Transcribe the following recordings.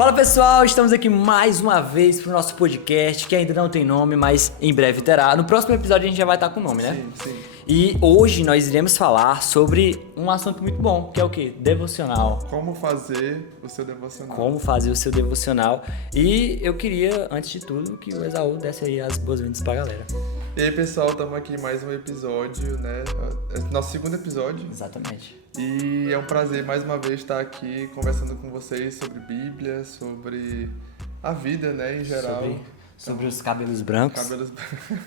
Fala pessoal, estamos aqui mais uma vez pro nosso podcast, que ainda não tem nome, mas em breve terá. No próximo episódio a gente já vai estar com o nome, né? Sim. E hoje nós iremos falar sobre um assunto muito bom, que é o quê? Devocional. Como fazer o seu devocional. Como fazer o seu devocional. E eu queria, antes de tudo, que o Esaú desse aí as boas-vindas pra galera. E aí, pessoal, estamos aqui em mais um episódio, né? É nosso segundo episódio. Exatamente. E é um prazer mais uma vez estar aqui conversando com vocês sobre Bíblia, sobre a vida, né, em geral. Sobre os cabelos brancos. Cabelos...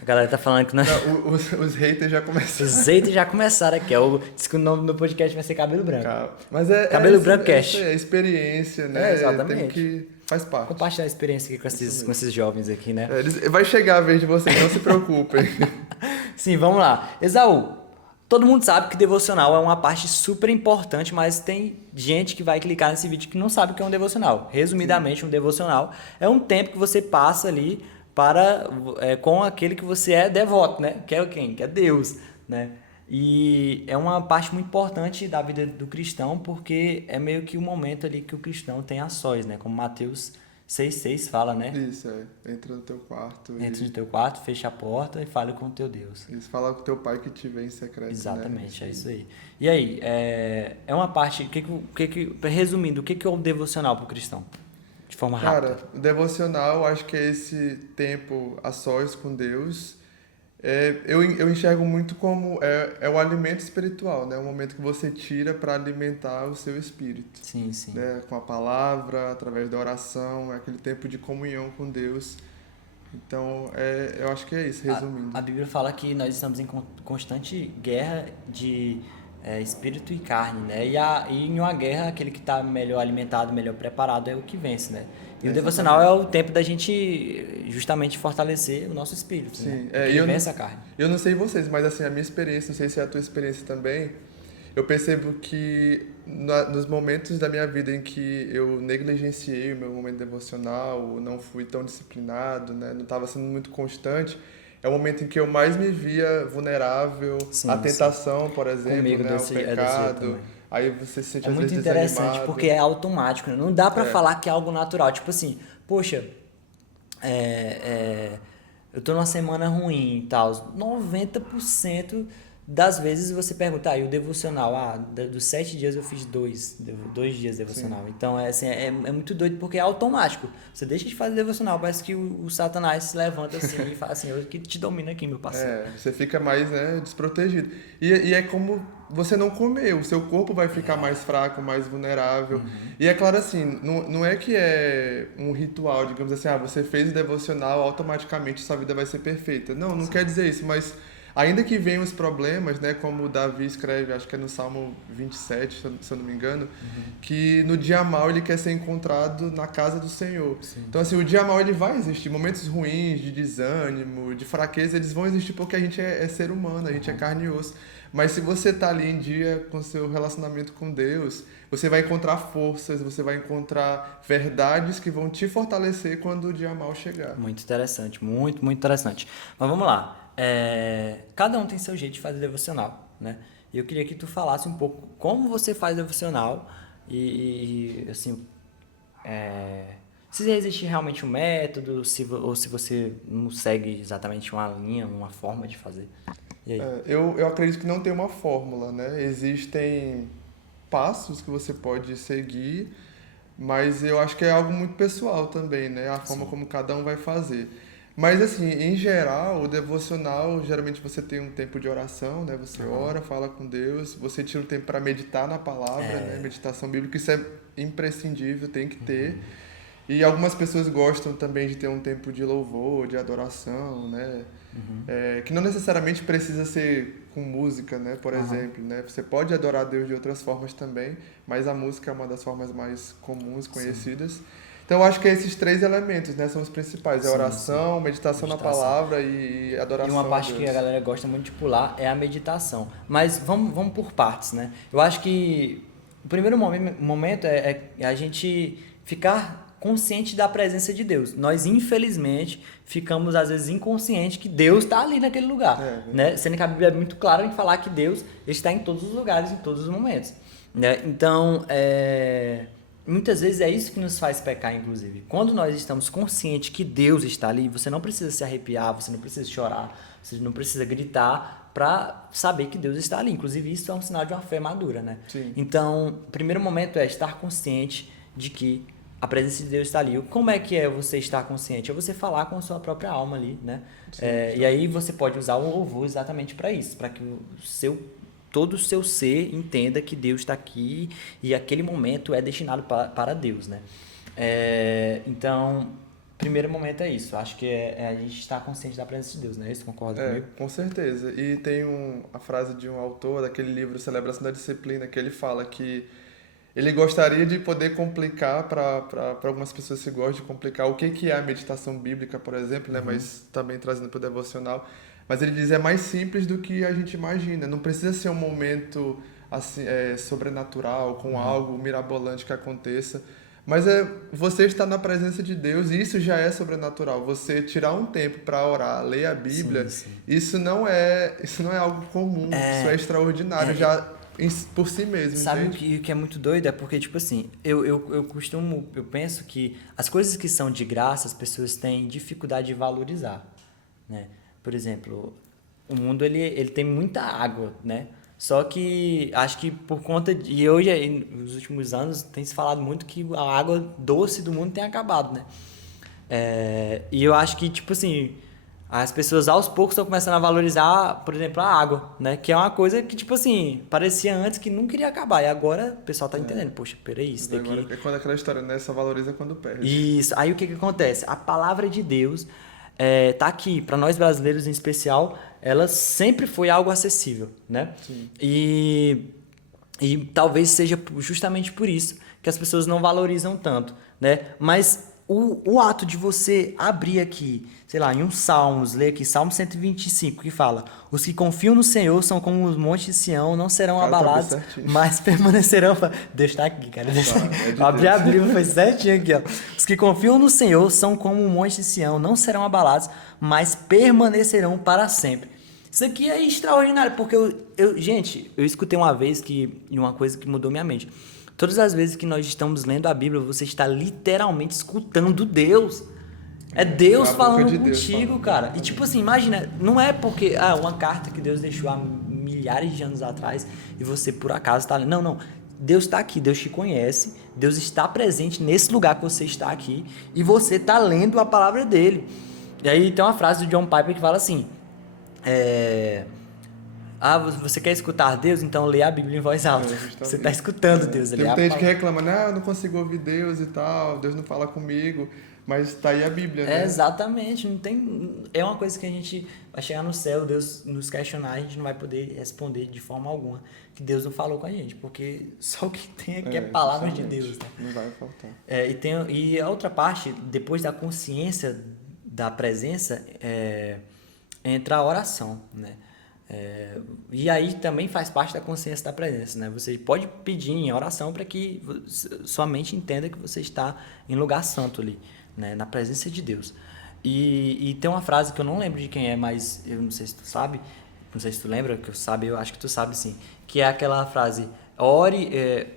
A galera tá falando que nós... Não, os haters já começaram. Os haters já começaram aqui. Diz que o nome do podcast vai ser Cabelo Branco. Mas Cabelo Branco Cash. É experiência, né? Exatamente. Tem que... Faz parte. Compartilhar a experiência aqui com esses jovens aqui, né? Vai chegar a vez de vocês, não se preocupem. Sim, vamos lá. Esaú, todo mundo sabe que devocional é uma parte super importante, mas tem gente que vai clicar nesse vídeo que não sabe o que é um devocional. Resumidamente, um devocional é um tempo que você passa ali com aquele que você é devoto, né? Que é quem? Que é Deus, né? E é uma parte muito importante da vida do cristão, porque é meio que o momento ali que o cristão tem a sós, né? Como Mateus 6,6 fala, né? Isso, entra no teu quarto. Entra no teu quarto, fecha a porta e fale com o teu Deus. Isso, fala com o teu pai que te vê em secreto. Exatamente, né? é isso aí. E aí, é uma parte... resumindo, o que é o devocional para o cristão? De forma rápida. Cara, o devocional, acho que é esse tempo a sós com Deus. Eu enxergo muito como o alimento espiritual, né? É o momento que você tira para alimentar o seu espírito. Sim. Né? Com a palavra, através da oração, é aquele tempo de comunhão com Deus. Então, eu acho que é isso, resumindo. A Bíblia fala que nós estamos em constante guerra de espírito e carne, né? E em uma guerra, aquele que está melhor alimentado, melhor preparado é o que vence, né? E o devocional é o tempo da gente justamente fortalecer o nosso espírito, Sim. né? Porque vence a carne. Eu não sei vocês, mas assim, a minha experiência, não sei se é a tua experiência também, eu percebo que nos momentos da minha vida em que eu negligenciei o meu momento devocional, não fui tão disciplinado, né? Não estava sendo muito constante, é o momento em que eu mais me via vulnerável à tentação, por exemplo, comigo, né? Ao pecado. Aí você se sente às vezes desanimado. É muito interessante, porque é automático, né? Não dá pra falar que é algo natural. Tipo assim, poxa, eu tô numa semana ruim e tal. 90% das vezes você pergunta, e o devocional? Dos 7 dias eu fiz 2 dias devocional. Sim. Então, é muito doido porque é automático. Você deixa de fazer devocional, parece que o Satanás se levanta assim e fala assim, eu que te domino aqui, meu parceiro. Você fica mais, né, desprotegido. E é como você não comer, o seu corpo vai ficar mais fraco, mais vulnerável. Uhum. E é claro assim, não é que é um ritual, digamos assim, você fez o devocional, automaticamente sua vida vai ser perfeita. Não quer dizer isso, mas ainda que venham os problemas, né, como Davi escreve, acho que é no Salmo 27, se eu não me engano, que no dia mau ele quer ser encontrado na casa do Senhor. Sim. Então, assim, o dia mau ele vai existir. Momentos ruins, de desânimo, de fraqueza, eles vão existir porque a gente é ser humano, a gente é carne e osso. Mas se você tá ali em dia com seu relacionamento com Deus, você vai encontrar forças, você vai encontrar verdades que vão te fortalecer quando o dia mau chegar. Muito interessante, muito interessante. Mas vamos lá. Cada um tem seu jeito de fazer devocional, né? E eu queria que tu falasse um pouco como você faz devocional e assim, se existe realmente um método, ou se você não segue exatamente uma linha, uma forma de fazer. E aí? Eu acredito que não tem uma fórmula, né? Existem passos que você pode seguir, mas eu acho que é algo muito pessoal também, né? A forma como cada um vai fazer. Mas assim, em geral, o devocional, geralmente você tem um tempo de oração, né? Você ora, fala com Deus, você tira um tempo para meditar na palavra, né? Meditação bíblica, isso é imprescindível, tem que ter. E algumas pessoas gostam também de ter um tempo de louvor, de adoração, né? Que não necessariamente precisa ser com música, né? Por exemplo, né? Você pode adorar Deus de outras formas também, mas a música é uma das formas mais comuns, conhecidas. Sim. Então, eu acho que esses 3 elementos, né, são os principais. Oração, meditação na palavra e adoração. E uma parte que a galera gosta muito de pular é a meditação. Mas vamos por partes, né? Eu acho que o primeiro momento é a gente ficar consciente da presença de Deus. Nós, infelizmente, ficamos, às vezes, inconscientes que Deus está ali naquele lugar. Né? Sendo que a Bíblia é muito clara em falar que Deus está em todos os lugares, em todos os momentos. Né? Então, muitas vezes é isso que nos faz pecar, inclusive. Quando nós estamos conscientes que Deus está ali, você não precisa se arrepiar, você não precisa chorar, você não precisa gritar para saber que Deus está ali. Inclusive, isso é um sinal de uma fé madura, né? Sim. Então, o primeiro momento é estar consciente de que a presença de Deus está ali. Como é que é você estar consciente? É você falar com a sua própria alma ali, né? Sim, E aí você pode usar o louvor exatamente para isso, para que todo o seu ser entenda que Deus está aqui e aquele momento é destinado para Deus, né? Então, primeiro momento é isso. Acho que é a gente estar consciente da presença de Deus, né? Isso concorda comigo? Com certeza. E tem a frase de um autor daquele livro Celebração da Disciplina, que ele fala que ele gostaria de poder complicar para algumas pessoas que gostam de complicar o que é a meditação bíblica, por exemplo, né? Mas também trazendo para o devocional. Mas ele diz é mais simples do que a gente imagina. Não precisa ser um momento assim, sobrenatural, com algo mirabolante que aconteça. Mas você está na presença de Deus e isso já é sobrenatural. Você tirar um tempo para orar, ler a Bíblia, Sim. isso não é algo comum, isso é extraordinário já por si mesmo. Sabe entende? o que é muito doido? É porque, tipo assim, eu penso que as coisas que são de graça, as pessoas têm dificuldade de valorizar, né? Por exemplo, o mundo, ele tem muita água, né? Só que acho que por conta e hoje, nos últimos anos, tem se falado muito que a água doce do mundo tem acabado, né? E eu acho que, tipo assim, as pessoas aos poucos estão começando a valorizar, por exemplo, a água, né? Que é uma coisa que, tipo assim, parecia antes que não queria acabar. E agora o pessoal tá entendendo. Poxa, peraí, isso daqui... Agora, é quando aquela história, né? Só valoriza quando perde. Isso. Aí o que acontece? A palavra de Deus tá aqui. Para nós brasileiros em especial, ela sempre foi algo acessível, né? Sim. E talvez seja justamente por isso que as pessoas não valorizam tanto, né? Mas o ato de você abrir aqui, sei lá, em um Salmos, ler aqui, Salmo 125, que fala: os que confiam no Senhor são como os montes de Sião, não serão Cara, tá bem abalados, certinho. mas permanecerão... Deus tá aqui, cara. Deus tá aqui. é de Eu abri Deus. a Bíblia, foi certinho aqui, ó. Os que confiam no Senhor são como o monte de Sião, não serão abalados, mas permanecerão para sempre. Isso aqui é extraordinário, porque gente, eu escutei uma vez e uma coisa que mudou minha mente. Todas as vezes que nós estamos lendo a Bíblia, você está literalmente escutando Deus. É Deus a boca falando de Deus contigo, falando. cara. E tipo assim, imagina, não é porque uma carta que Deus deixou há milhares de anos atrás e você por acaso está lendo. Não. Deus está aqui, Deus te conhece, Deus está presente nesse lugar que você está aqui e você está lendo a palavra dele. E aí tem uma frase do John Piper que fala assim: você quer escutar Deus? Então lê a Bíblia em voz alta. Você está escutando Deus. Tem muita gente que reclama, né? Eu não consigo ouvir Deus e tal, Deus não fala comigo. Mas tá aí a Bíblia, né? Exatamente. Não tem... É uma coisa que a gente vai chegar no céu, Deus nos questionar, a gente não vai poder responder de forma alguma que Deus não falou com a gente, porque só o que tem aqui é palavra de Deus, né? Não vai faltar. E a outra parte, depois da consciência da presença, entra a oração, né? E aí também faz parte da consciência da presença, né? Você pode pedir em oração para que sua mente entenda que você está em lugar santo ali, né? Na presença de Deus. E tem uma frase que eu não lembro de quem é, mas eu não sei se tu sabe, não sei se tu lembra, que eu acho que tu sabe sim, que é aquela frase: ore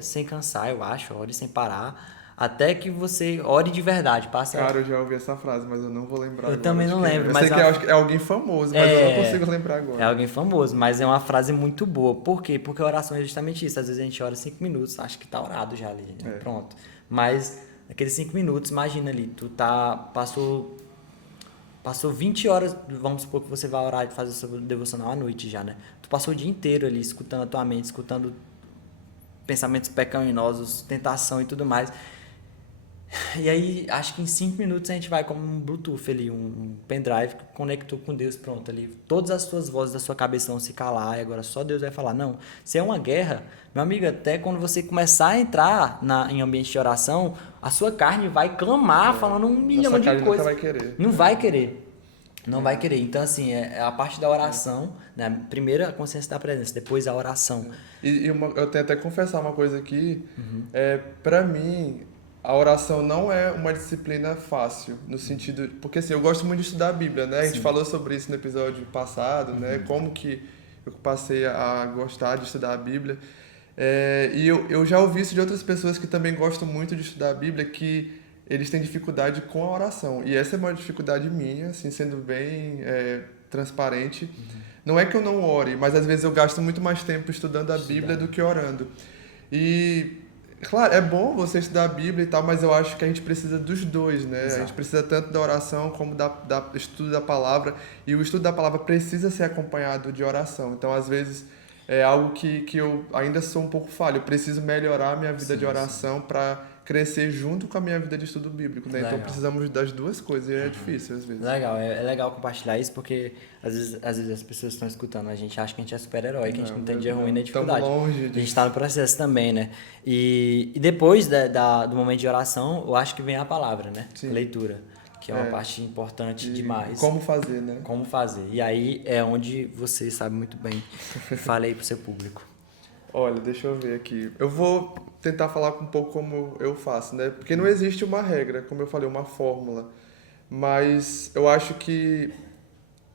sem cansar, eu acho, ore sem parar, até que você ore de verdade. Cara, eu já ouvi essa frase, mas eu não vou lembrar Eu agora também de não quem é. lembro, Eu mas sei que acho que é alguém famoso, mas eu não consigo lembrar agora. É alguém famoso, mas é uma frase muito boa. Por quê? Porque a oração é justamente isso. Às vezes a gente ora 5 minutos, acho que tá orado já ali, né? Pronto. Mas aqueles 5 minutos, imagina ali, tu passou 20 horas, vamos supor que você vai orar e fazer o seu devocional à noite já, né? Tu passou o dia inteiro ali escutando a tua mente, escutando pensamentos pecaminosos, tentação e tudo mais. E aí, acho que em 5 minutos a gente vai como um Bluetooth ali, um pendrive que conectou com Deus, pronto ali. Todas as suas vozes da sua cabeça vão se calar e agora só Deus vai falar. Não, se é uma guerra, meu amigo, até quando você começar a entrar em ambiente de oração, a sua carne vai clamar falando 1 milhão de coisas. Nunca vai querer. Não vai querer. Não vai querer. Então, assim, é a parte da oração, né? Primeiro a consciência da presença, depois a oração. Eu tenho até que confessar uma coisa aqui. Pra mim, a oração não é uma disciplina fácil, no sentido... Porque, assim, eu gosto muito de estudar a Bíblia, né? A gente falou sobre isso no episódio passado, né? Como que eu passei a gostar de estudar a Bíblia. E eu já ouvi isso de outras pessoas que também gostam muito de estudar a Bíblia, que eles têm dificuldade com a oração. E essa é uma dificuldade minha, assim, sendo bem transparente. Não é que eu não ore, mas às vezes eu gasto muito mais tempo estudando a Bíblia do que orando. E, claro, é bom você estudar a Bíblia e tal, mas eu acho que a gente precisa dos dois, né? Exato. A gente precisa tanto da oração como da estudo da palavra. E o estudo da palavra precisa ser acompanhado de oração. Então, às vezes, é algo que eu ainda sou um pouco falho. Eu preciso melhorar a minha vida de oração para crescer junto com a minha vida de estudo bíblico, né? Legal. Então precisamos das duas coisas e é difícil às vezes. Legal, é legal compartilhar isso porque às vezes as pessoas estão escutando, a gente acha que a gente é super-herói, que a gente não tem dia ruim nem dificuldade. Estamos longe A gente está no processo também, né? E depois do momento de oração, eu acho que vem a palavra, né? Sim. A leitura, que é uma parte importante demais. Como fazer, né? Como fazer. E aí é onde você sabe muito bem. Fale aí pro seu público. Olha, deixa eu ver aqui. Eu vou tentar falar um pouco como eu faço, né? Porque não existe uma regra, como eu falei, uma fórmula. Mas eu acho que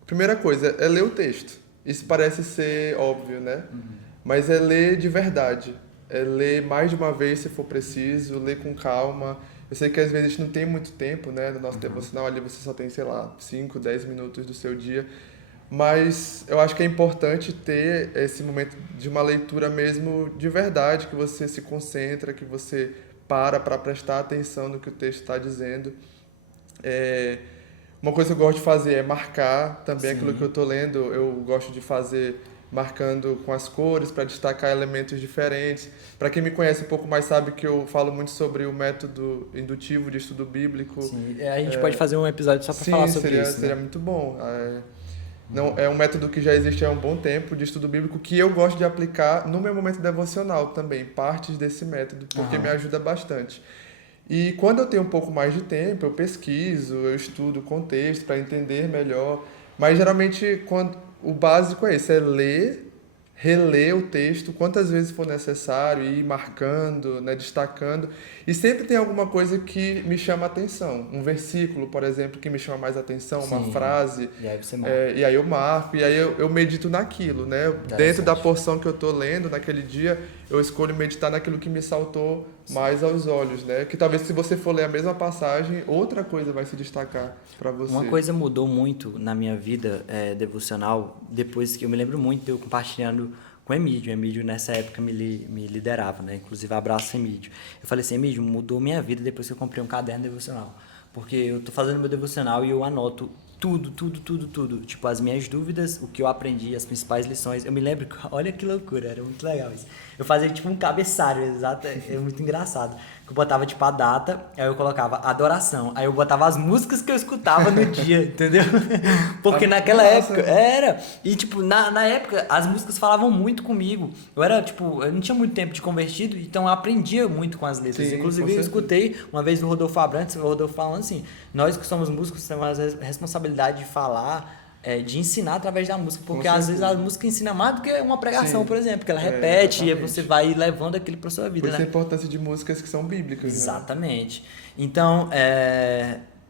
a primeira coisa é ler o texto. Isso parece ser óbvio, né? Mas é ler de verdade. É ler mais de uma vez se for preciso, ler com calma. Eu sei que às vezes a gente não tem muito tempo, né? No nosso devocional ali você só tem, sei lá, 5, 10 minutos do seu dia. Mas eu acho que é importante ter esse momento de uma leitura mesmo de verdade, que você se concentra, que você para prestar atenção no que o texto está dizendo. Uma coisa que eu gosto de fazer é marcar também aquilo que eu estou lendo. Eu gosto de fazer marcando com as cores para destacar elementos diferentes. Para quem me conhece um pouco mais sabe que eu falo muito sobre o método indutivo de estudo bíblico. Sim, a gente pode fazer um episódio só para falar sobre isso. Seria muito bom. Não, é um método que já existe há um bom tempo de estudo bíblico que eu gosto de aplicar no meu momento devocional também, partes desse método, porque me ajuda bastante. E quando eu tenho um pouco mais de tempo, eu pesquiso, eu estudo o contexto para entender melhor, mas geralmente o básico é esse, é ler, reler o texto quantas vezes for necessário, ir marcando, né, destacando. E sempre tem alguma coisa que me chama a atenção. Um versículo, por exemplo, que me chama mais atenção, uma frase. E aí você marca. E aí eu marco, e aí eu medito naquilo, né? Dentro da porção que eu estou lendo naquele dia, eu escolho meditar naquilo que me saltou mais aos olhos, né? Que talvez se você for ler a mesma passagem, outra coisa vai se destacar para você. Uma coisa mudou muito na minha vida devocional, depois que eu me lembro muito de eu compartilhando com o Emílio. O Emílio nessa época me liderava, né? Inclusive, abraço, Emílio. Eu falei assim, Emílio, mudou minha vida depois que eu comprei um caderno devocional. Porque eu tô fazendo meu devocional e eu anoto tudo. Tipo, as minhas dúvidas, o que eu aprendi, as principais lições. Eu me lembro, olha que loucura, era muito legal isso. Eu fazia tipo um cabeçalho, exato, é muito engraçado. Eu botava tipo a data, aí eu colocava adoração, aí eu botava as músicas que eu escutava no dia, entendeu? Porque naquela época, e tipo, na época as músicas falavam muito comigo. Eu não tinha muito tempo de convertido, então eu aprendia muito com as letras. Sim, inclusive eu escutei uma vez do Rodolfo Abrantes, o Rodolfo falando assim, nós que somos músicos temos a responsabilidade de falar, de ensinar através da música, porque às vezes a música ensina mais do que uma pregação, por exemplo, que ela repete e você vai levando aquilo para sua vida, Por isso né? a importância de músicas que são bíblicas. Exatamente. Né? Então,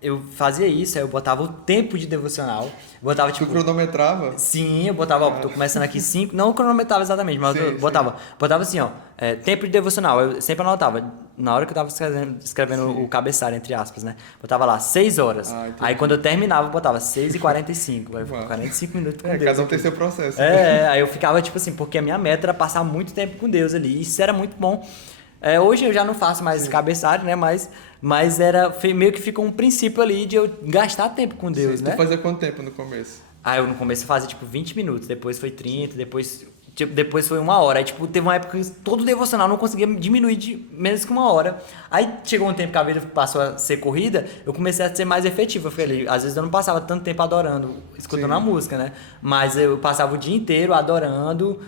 eu fazia isso, aí eu botava o tempo de devocional, botava tipo... Tu cronometrava? Sim, eu botava, tô começando aqui 5, não cronometrava exatamente, mas eu botava assim, ó, tempo de devocional, eu sempre anotava, na hora que eu tava escrevendo o cabeçalho, entre aspas, né, botava lá 6 horas, aí quando eu terminava eu botava 6h45, aí 45 minutos com Deus. Cada um tem seu processo. Aí eu ficava tipo assim, porque a minha meta era passar muito tempo com Deus ali, e isso era muito bom. Hoje eu já não faço mais cabeçalho, né? Mas meio que ficou um princípio ali de eu gastar tempo com Deus, né? Tu fazia quanto tempo no começo? Eu no começo fazia tipo 20 minutos, depois foi 30, depois foi 1 hora. Aí, tipo, teve uma época que todo devocional não conseguia diminuir de menos que 1 hora. Aí chegou um tempo que a vida passou a ser corrida, eu comecei a ser mais efetivo. Eu falei, às vezes eu não passava tanto tempo adorando, escutando a música, né? Mas eu passava o dia inteiro adorando,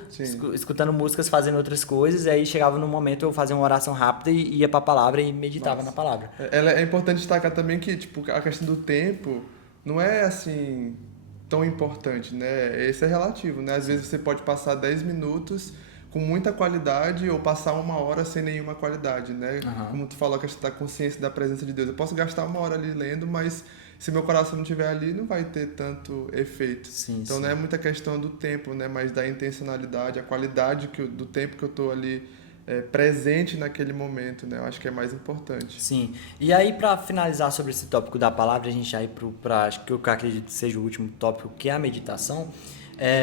escutando músicas, fazendo outras coisas. E aí chegava no momento eu fazia uma oração rápida e ia pra palavra e meditava na palavra. É importante destacar também que, tipo, a questão do tempo não é assim tão importante, né? Esse é relativo, né? Às vezes você pode passar 10 minutos com muita qualidade ou passar 1 hora sem nenhuma qualidade, né? Como tu falou, a questão da consciência da presença de Deus. Eu posso gastar 1 hora ali lendo, mas se meu coração não estiver ali, não vai ter tanto efeito. Então não é muita questão do tempo, né? Mas da intencionalidade, a qualidade do tempo que eu estou ali presente naquele momento, né? Eu acho que é mais importante. Sim. E aí, para finalizar sobre esse tópico da palavra, a gente já ir para acho que eu acredito que seja o último tópico, que é a meditação.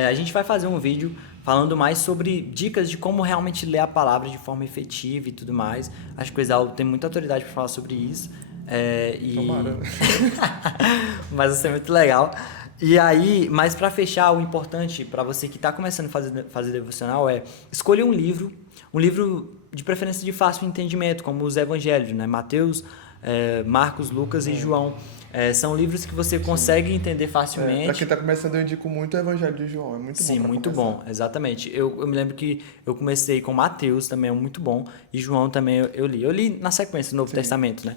A gente vai fazer um vídeo falando mais sobre dicas de como realmente ler a palavra de forma efetiva e tudo mais. Acho que o Exaú tem muita autoridade para falar sobre isso. Tomara. Mas vai ser muito legal. E aí, mas para fechar, o importante para você que está começando a fazer devocional é escolher um livro de preferência de fácil entendimento, como os evangelhos, né? Mateus, Marcos, Lucas e João. São livros que você consegue entender facilmente. Para quem está começando, eu indico muito o Evangelho de João. É muito bom. Sim, muito começar. bom, exatamente. Eu me lembro que eu comecei com Mateus, também é muito bom, e João também eu li. Eu li na sequência do Novo Testamento, né?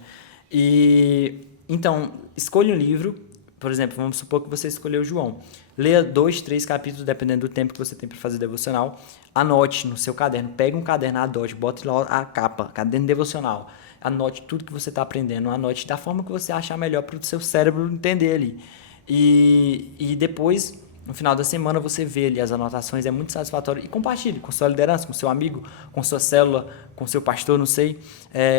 E então, escolha um livro, por exemplo, vamos supor que você escolheu João. Leia 2, 3 capítulos, dependendo do tempo que você tem para fazer devocional. Anote no seu caderno, pegue um caderno, adote, bote lá a capa, caderno devocional. Anote tudo que você está aprendendo, anote da forma que você achar melhor para o seu cérebro entender ali. E depois, no final da semana, você vê ali as anotações, é muito satisfatório. E compartilhe com sua liderança, com seu amigo, com sua célula, com seu pastor, não sei,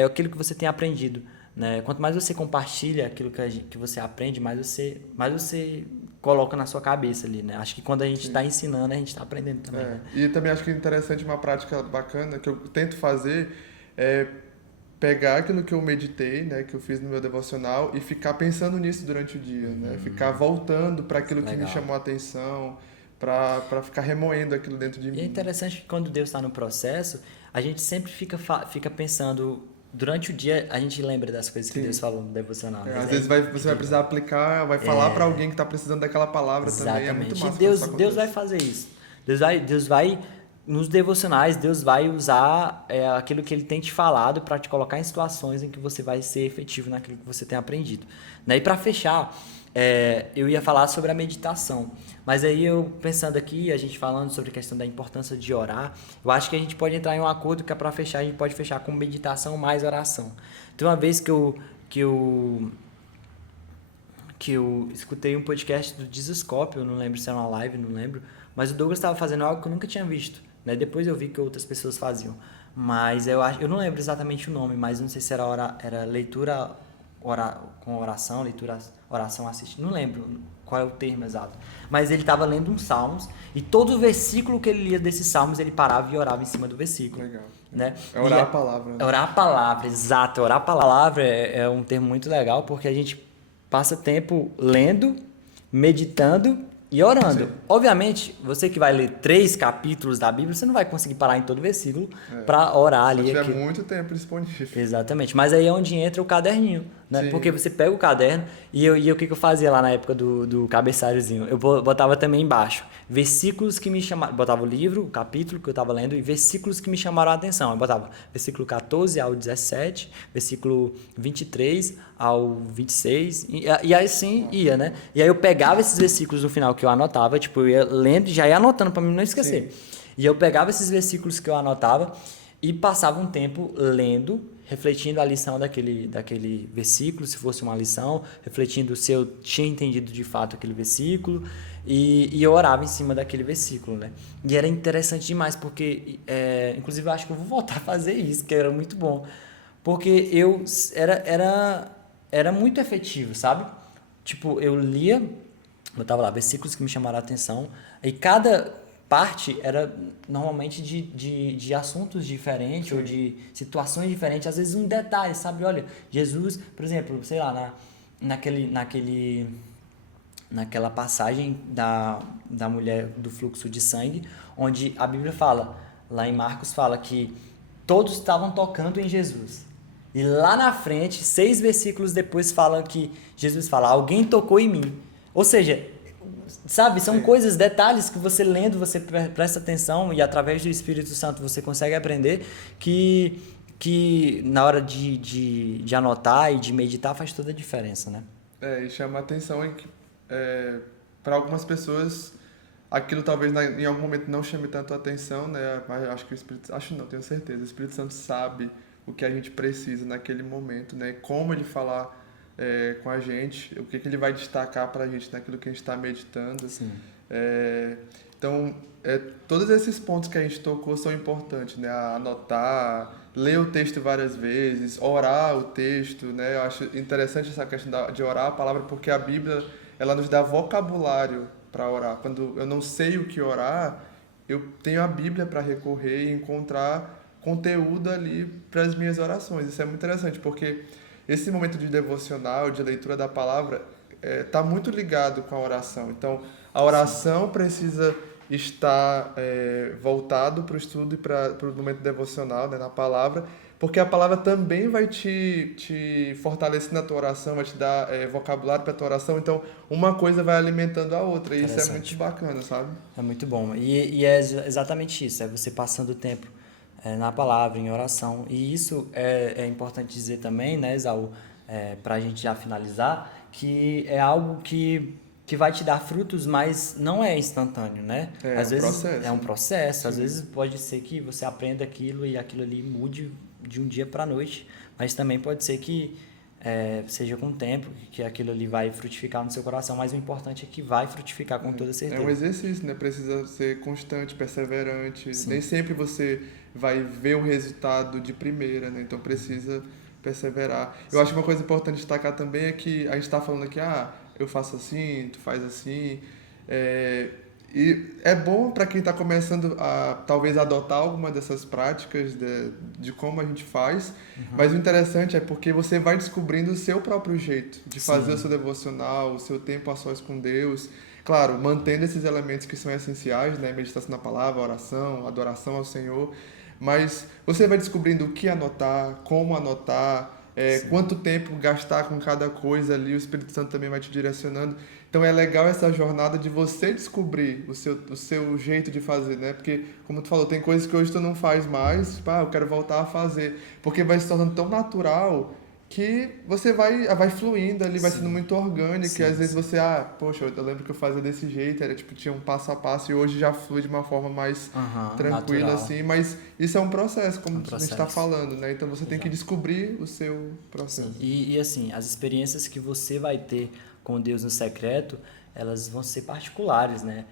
aquilo que você tem aprendido. Né? Quanto mais você compartilha aquilo que você aprende, mais você coloca na sua cabeça ali, né? Acho que quando a gente está ensinando, a gente está aprendendo também. Né? E também acho que é interessante, uma prática bacana que eu tento fazer é pegar aquilo que eu meditei, né, que eu fiz no meu devocional e ficar pensando nisso durante o dia, né? Ficar voltando para aquilo que me chamou a atenção, para ficar remoendo aquilo dentro de mim. E é interessante que quando Deus está no processo, a gente sempre fica pensando. Durante o dia, a gente lembra das coisas que Deus falou no devocional. Às vezes você vai precisar aplicar, vai falar para alguém que está precisando daquela palavra. Exatamente. Também. É muito massa. E Deus vai fazer isso. Deus vai nos devocionais, Deus vai usar aquilo que Ele tem te falado para te colocar em situações em que você vai ser efetivo naquilo que você tem aprendido. E para fechar, eu ia falar sobre a meditação. Mas aí eu pensando aqui, a gente falando sobre a questão da importância de orar, eu acho que a gente pode entrar em um acordo que para fechar, a gente pode fechar com meditação mais oração. Tem uma vez que eu escutei um podcast do Dizascope, eu não lembro se era uma live, não lembro, mas o Douglas estava fazendo algo que eu nunca tinha visto. Né? Depois eu vi que outras pessoas faziam. Mas eu não lembro exatamente o nome, mas não sei se era leitura com oração, oração assistida, não lembro qual é o termo exato. Mas ele estava lendo um Salmos e todo versículo que ele lia desses Salmos, ele parava e orava em cima do versículo. Legal. Né? Orar a palavra. Né? Orar a palavra, exato. Orar a palavra é um termo muito legal porque a gente passa tempo lendo, meditando e orando. Sim. Obviamente, você que vai ler 3 capítulos da Bíblia, você não vai conseguir parar em todo versículo para orar ali. Se tiver muito tempo disponível. Exatamente. Mas aí é onde entra o caderninho. Né? Porque você pega o caderno e o que eu fazia lá na época do cabeçalhozinho? Eu botava também embaixo versículos que me chamaram. Botava o livro, o capítulo que eu estava lendo e versículos que me chamaram a atenção. Eu botava versículo 14 ao 17, versículo 23 ao 26 e aí sim ia, né? E aí eu pegava esses versículos no final que eu anotava, tipo, eu ia lendo e já ia anotando para mim não esquecer. Sim. E eu pegava esses versículos que eu anotava e passava um tempo lendo, refletindo a lição daquele versículo, se fosse uma lição, refletindo se eu tinha entendido de fato aquele versículo, e eu orava em cima daquele versículo, né? E era interessante demais, porque, inclusive, eu acho que eu vou voltar a fazer isso, que era muito bom, porque era muito efetivo, sabe? Tipo, eu lia, botava lá versículos que me chamaram a atenção, e cada parte era normalmente de assuntos diferentes. Sim. Ou de situações diferentes, às vezes um detalhe, sabe? Olha, Jesus, por exemplo, sei lá, naquela passagem da mulher do fluxo de sangue, onde a Bíblia fala, lá em Marcos fala que todos estavam tocando em Jesus. E lá na frente, 6 versículos depois falam que Jesus fala, alguém tocou em mim. Ou seja, sabe, são coisas, detalhes que você lendo, você presta atenção e através do Espírito Santo você consegue aprender que na hora de anotar e de meditar faz toda a diferença, né? E chama a atenção em que para algumas pessoas aquilo talvez em algum momento não chame tanto a atenção, né? Mas acho que tenho certeza, o Espírito Santo sabe o que a gente precisa naquele momento, né? Como ele falar com a gente, o que ele vai destacar para a gente naquilo que a gente está meditando. Então, todos esses pontos que a gente tocou são importantes, né? Anotar, ler o texto várias vezes, orar o texto, né? Eu acho interessante essa questão de orar a palavra, porque a Bíblia, ela nos dá vocabulário para orar. Quando eu não sei o que orar, eu tenho a Bíblia para recorrer e encontrar conteúdo ali para as minhas orações. Isso é muito interessante, porque esse momento de devocional, de leitura da palavra, está muito ligado com a oração. Então, a oração precisa estar voltado para o estudo e para o momento devocional, né, na palavra, porque a palavra também vai te fortalecer na tua oração, vai te dar vocabulário para a tua oração. Então, uma coisa vai alimentando a outra. E isso é muito bacana, sabe? É muito bom. E é exatamente isso. É você passando o tempo na palavra, em oração. E isso é importante dizer também, né, Esaú, para a gente já finalizar, que é algo que vai te dar frutos, mas não é instantâneo, né? Às vezes processo. É um processo. Às vezes pode ser que você aprenda aquilo e aquilo ali mude de um dia para a noite, mas também pode ser que seja com o tempo, que aquilo ali vai frutificar no seu coração, mas o importante é que vai frutificar com toda certeza. É um exercício, né? Precisa ser constante, perseverante. Sim. Nem sempre você vai ver o resultado de primeira, né? Então precisa perseverar. Eu acho que uma coisa importante destacar também é que a gente está falando aqui, eu faço assim, tu faz assim. E é bom para quem está começando a talvez adotar alguma dessas práticas de como a gente faz, mas o interessante é porque você vai descobrindo o seu próprio jeito de fazer o seu devocional, o seu tempo a sós com Deus. Claro, mantendo esses elementos que são essenciais, né? Meditação na palavra, oração, adoração ao Senhor, mas você vai descobrindo o que anotar, como anotar, quanto tempo gastar com cada coisa ali, o Espírito Santo também vai te direcionando. Então é legal essa jornada de você descobrir o seu jeito de fazer, né? Porque, como tu falou, tem coisas que hoje tu não faz mais, tipo, eu quero voltar a fazer. Porque vai se tornando tão natural que você vai fluindo ali, vai sendo muito orgânico. E às vezes você, poxa, eu lembro que eu fazia desse jeito, era tipo, tinha um passo a passo, e hoje já flui de uma forma mais tranquila, natural. Assim. Mas isso é um processo, como a gente está falando, né? Então você tem que descobrir o seu processo. E assim, as experiências que você vai ter com Deus no secreto, elas vão ser particulares, né?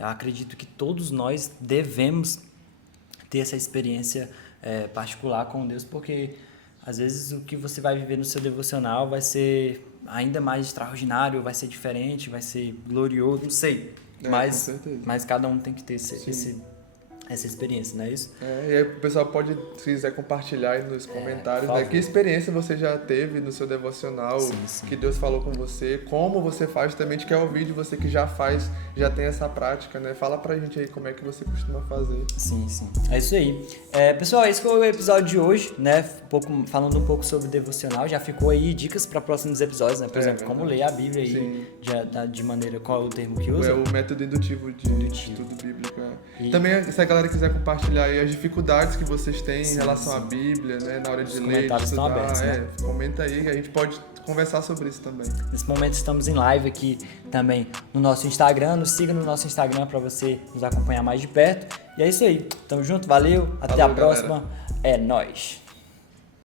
Acredito que todos nós devemos ter essa experiência particular com Deus, porque às vezes o que você vai viver no seu devocional vai ser ainda mais extraordinário, vai ser diferente, vai ser glorioso, não sei. Mas cada um tem que ter essa experiência, não é isso? E aí o pessoal pode, se quiser, compartilhar aí nos comentários, né? Que experiência você já teve no seu devocional, que Deus falou com você, como você faz também, te quer ouvir de você que já faz, já tem essa prática, né? Fala pra gente aí como é que você costuma fazer. Sim. É isso aí. Pessoal, esse foi o episódio de hoje, né? Falando um pouco sobre devocional, já ficou aí dicas para próximos episódios, né? Por exemplo, como ler a Bíblia aí, de maneira, qual é o termo que usa? É o método indutivo de estudo bíblico. Também, se a galera quiser compartilhar aí as dificuldades que vocês têm em relação à Bíblia, né? Na hora de ler, de estudar, abertos, né? Comenta aí que a gente pode conversar sobre isso também. Nesse momento estamos em live aqui também no nosso Instagram, nos siga no nosso Instagram para você nos acompanhar mais de perto. E é isso aí, tamo junto, valeu, até a próxima, galera. É nóis!